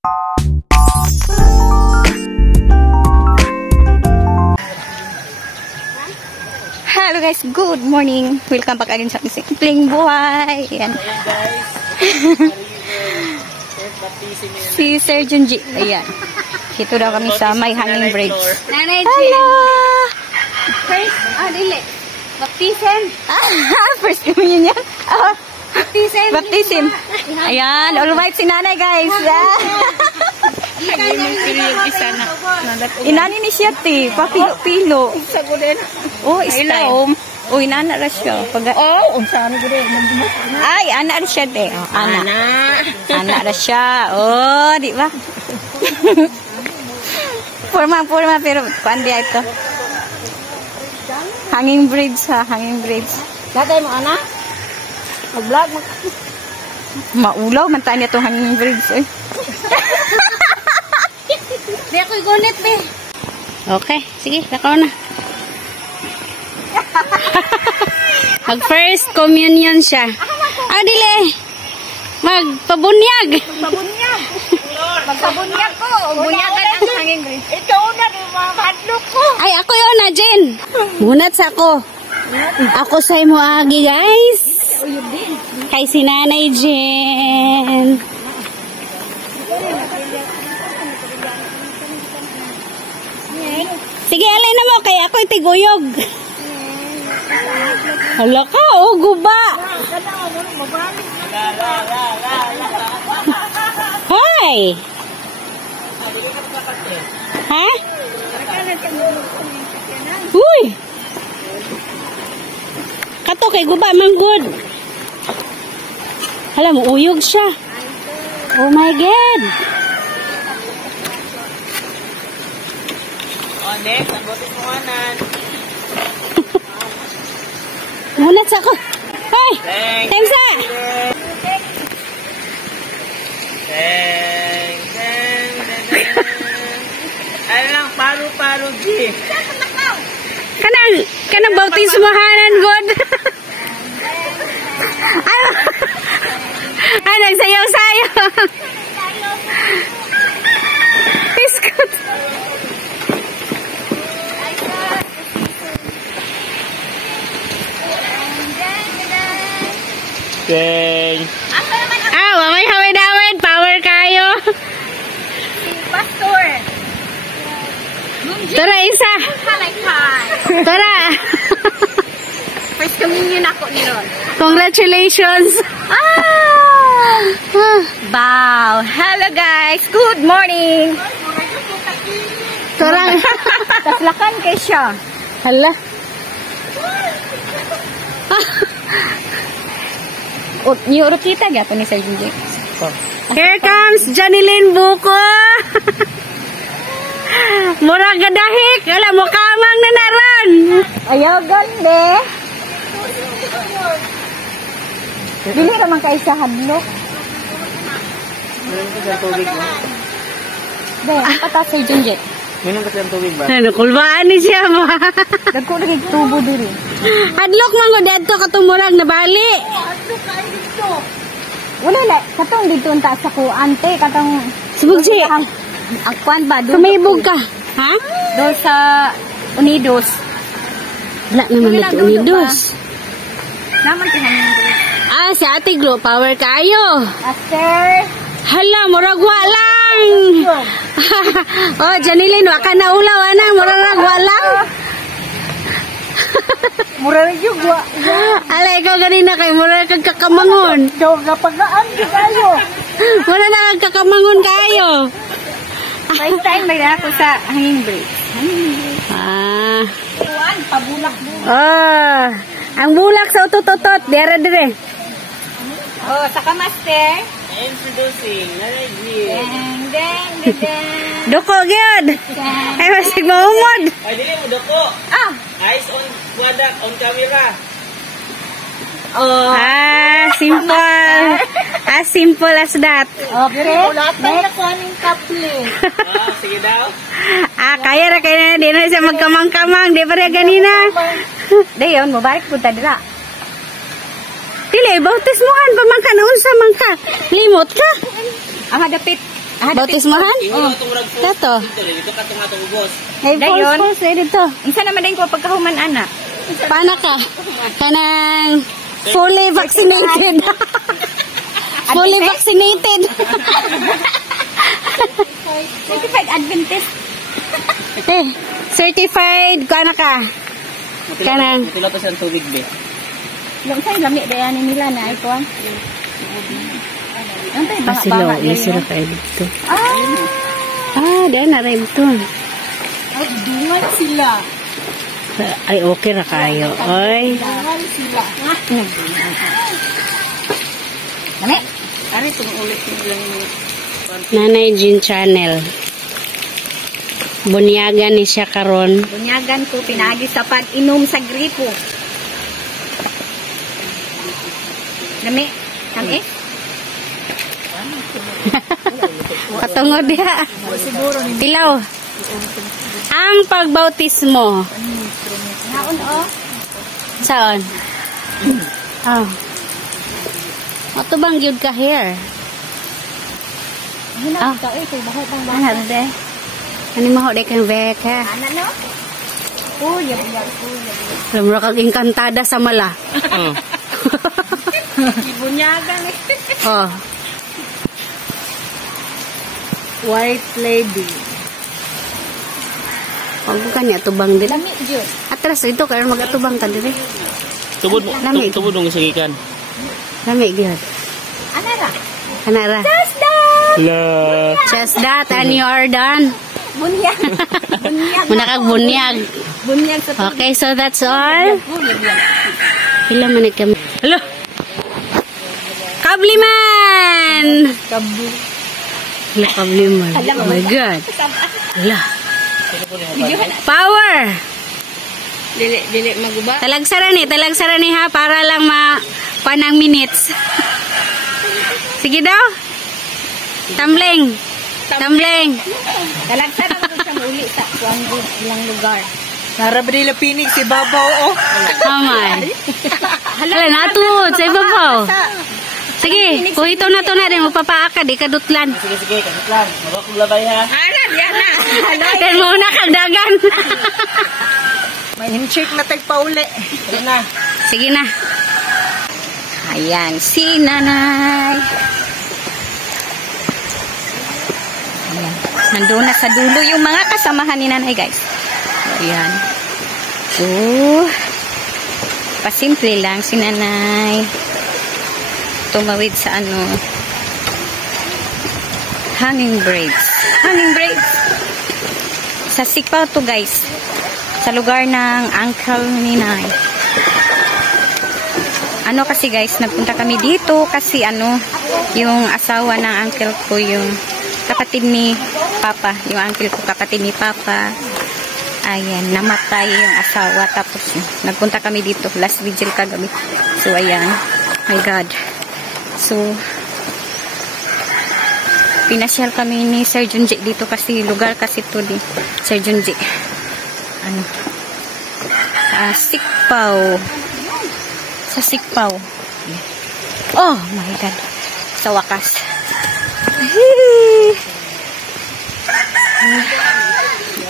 Hello guys, good morning. Welcome back again sa Simpleng Buhay. Ayan. Si Sir Junji. Ayan. Dito daw kami sa may hanging bridge. Nanay Jen. Hello! First, dili. Baptism. First communion yan. Baptism. Baptism. Ayan, all white si nanay guys. Inani ni siya ti, papilo-pilo. Oh, style. Oh, inana ra siya. Unsa ni gid? Ay, anak ra siya te. Oh, anak. Anak ra siya. Oh, di ba? Forma pero pandi ito. Hanging bridge ha, hanging bridge. Datay mo ana? Mag-vlog mo. Maulaw man ta niya tong hanging bridge eh. Di ako'y gunit be. Okay, sige, lakaw na. Mag first communion siya. Dili. Magpabunyag. Magpabunyag. Magpabunyag ko. Bunyagan ang hanging bridge. Ikaw na di mahadlok ko. Ay, ako yun na, Jen. Munat sa ako. Ako sa imo agi, guys. Kay si Nanay Jen. Sige, alay na mo. Kaya ako'y tiguyog. Hala ka, oh, guba. Hi. Ha? Uy. Kato kay guba man good. Hala mo uyog siya. Oh my god. Next, ang buti mo kanan. Munat sa ako. Hey! Thanks ah! Ano lang, paru-paru, G. Kanang bautismohanan, God. Ay, nagsayaw-sayaw. Iskot. Okay. May hawid-hawid. Power kayo. Pastor. Tara, isa. Tara. First communion ako ni Ron. Congratulations. Wow. Hello guys. Good morning. Tara. Taslakan kay siya. Hala. New Rokita gato ni Sir Junji. Here comes Janilyn Buko. Murag gadahik. Alam mo kamang na naran. Ayaw gande. Dili naman kay sa hadlok. Minum ka sa tubig ba? Ang pata Sir Junji. Minum ka sa tubig ba? Kulbaan ni siya ba? Dagko lagi tubo diri. Hadlok man ko dadto katong murag nabali. Wala la, katong dito unta sa kuante, katong Subugji. Ang kwan ba doon? Sumibog ka. Ha? Doon sa Unidos. Wala naman dito Unidos. Naman tinanong. Si Ate Glo, power kayo. Aster. Hala, muragwa lang. Janilyn, waka na ulaw, ana, muragwa lang. Mura yung gwa. Alay, ikaw ganina kay mura kang kakamangon. Daw kapagaan di kayo. Mura na kang kakamangon kayo. First time may ako sa hanging bridge. Tuwan, pabulak-bulak. Ang bulak sa utot-utot. Dire. Saka master. Introducing Nanay Deng. Doko gyud. Ay masig maumod. Ay dili mo dako. Eyes on product on camera. Simple. As simple as that. Okay. Ulatan na ko aning kaple. Sige daw. Kaya ra kay di na siya magkamang-kamang, di pa rin ganina. Dayon, mubarak po ta dira. Dili, bautismohan pa man ka, naunsa man ka. Limot ka. Ang hadapit. Bautismohan? Ihulo itong rag po. Dato. Dito ka itong atong ubos. Hey, false dito. Isa naman din ko pagkahuman ana. Paano ka? Kanang fully vaccinated. Fully vaccinated. Certified Adventist. Eh, certified kana ka? Kanang Matilo to sa tubig, be. Yung sa'yo lamig daya ni nila na icon. Pasilaw, sila kayo dito. Dahil na-rib to. Ay, dungan sila. Ay, okay ra kayo. Ay. Dungan sila. Dami. Ari, tumuulit lang Nanay Jean Channel. Bunyagan ni siya karon. bunyagan ko pinagi sa pag-inom sa gripo. Dami. Dami. Patungod diha. Pilaw. Ang pagbautismo. Naon o. Saan? Oh. Ato bang gyud ka hair? Hinap ka eh. Kaya bakit ang Ano de? Ano mo de kang veka? Ano no? Uy, uy. Lamro kag engkantada sa mala. Ibunyagan eh. Oh. White lady. Pag kanya tubang din. Dami, Diyo. Atras ito kaya magatubang ka dire. Tubod mo. Lamig. Tubod mo sa gikan. Lami gyud. Ano ra? Kanara. La. Just that and you are done. Bunyag. Bunyag. Muna kag bunyag. Bunyag sa Okay, so that's all. Pila man kami. Hello. Kabliman. Kabu. Hala, kabliman. Oh my God. Hala. Power. Dili maguba. Talagsara ni ha para lang panang minutes. Sige daw. Tumbling. Kalagsan ako sa uli sa ilang lugar. Narabri Pinig si Babaw, oh. Aman. Hala, natud. Sa ibabaw. Sige, kuhito na to na din. Magpapaaka, di kadutlan. Sige, kapit lang. Mabak kong labay ha. Yan na. Yan muna kagdagan. May handshake na tagpauli. Sige na. Sige na. Ayan, si nanay. Ayan. Nandun na sa dulo yung mga kasamahan ni nanay, guys. Ayan. Pasimple lang si nanay. Tumawid sa hanging braids. Sa Sikpaw to, guys. Sa lugar ng uncle ni nanay. Kasi guys, nagpunta kami dito kasi yung asawa ng uncle ko, yung kapatid ni Papa, yung uncle ko kapatid ni Papa, ayan, namatay yung asawa, tapos nagpunta kami dito last vigil kagabi. So ayan, my God. So pinasyal kami ni Sir Junji dito kasi lugar kasi to di Sir Junji. Sikpaw. Sa Sikpaw. Oh my God. Sa wakas.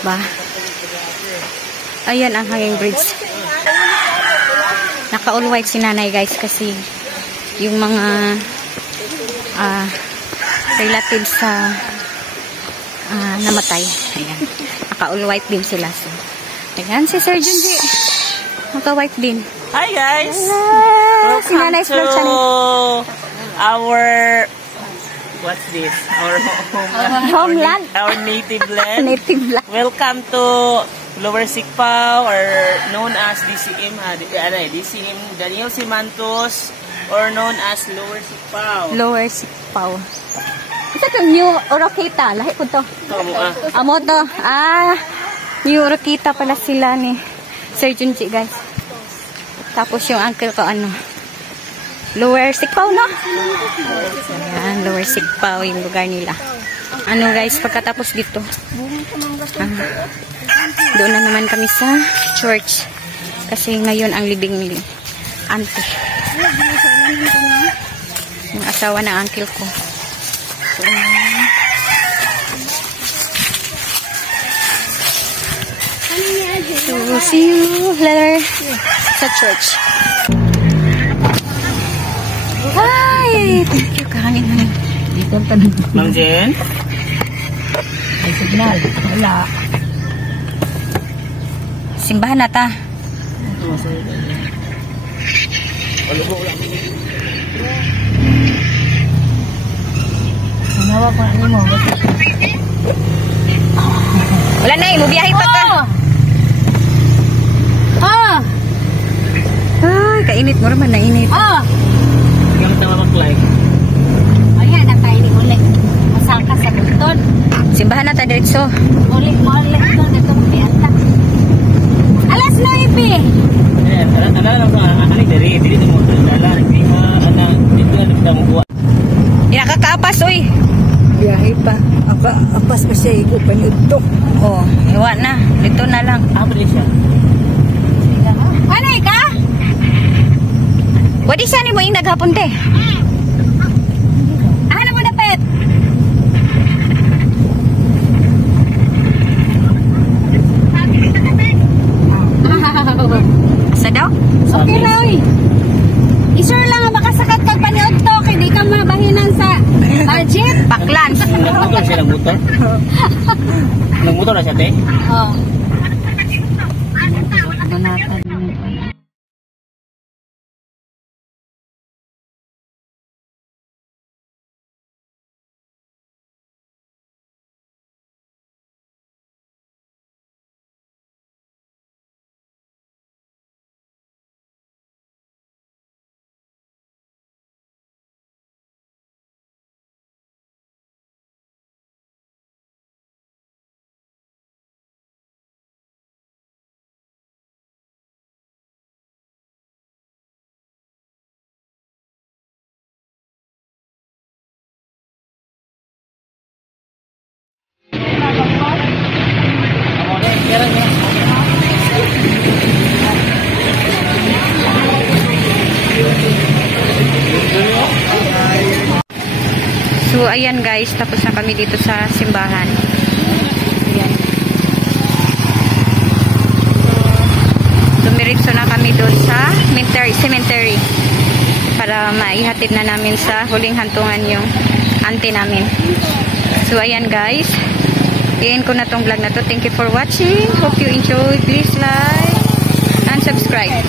Ba? Ayan ang hanging bridge. Naka-all white si nanay, guys, kasi yung mga relatives sa namatay. Ayan. Naka-all white din sila. So, ayan si Sir Junji. Naka-white din. Hi guys! Si Nanay Welcome Splurge to our... What's this? Our homeland. Our native land. Native land. Welcome to Lower Sikpaw, or known as DCM. DCM Daniel Simantos, or known as Lower Sikpaw. Lower Sikpaw. Isa itong New Orokita. Lahi po to. Amo to. New Orokita pala sila ni Sir Junji, guys. Tapos yung uncle ko, Lower Sikpaw, no? Ayan, Lower Sikpaw yung lugar nila. Guys, pagkatapos dito, doon na naman kami sa church. Kasi ngayon ang libing ni auntie. Yung asawa ng uncle ko. So, see you later sa church. Hi! Thank you, kahanin mo. Ma'am Jen? May signal. Wala. Simbahan na ta. Sumawa ko na mo. Wala na, mubiyahe pa ka. Ay, kainit mo naman, nainit. Yung tama mag-like. Ayan, nakainin ulit. Masal ka sa bunton. Simbahan na ta, diretso. Ulit doon. Ito mo niyata. Alas 9. Ala lang sa anik dari mo dala dito na kita mo buwa. Nakakaapas, uy. Biyahe pa. Apas pa siya. Iko pa niyo ito. Oh, iwa na. Dito na lang. Abri siya. Ano ka? Wadi saan mo yung naghapon, te? Ano mo na, pet? Sa daw? Okay na, uy. Isure lang nga makasakat kag paniod to. Kaya di ka mabahinan sa budget. Paklan. Nagmotor siya, nagmotor. Nagmotor na siya, te? Oh. Donatan. So, ayan guys, tapos na kami dito sa simbahan. Ayan. So, dumiretso na kami doon sa cemetery para maihatid na namin sa huling hantungan yung auntie namin. So, ayan guys. I-end ko na tong vlog na to. Thank you for watching. Hope you enjoy. Please like and subscribe.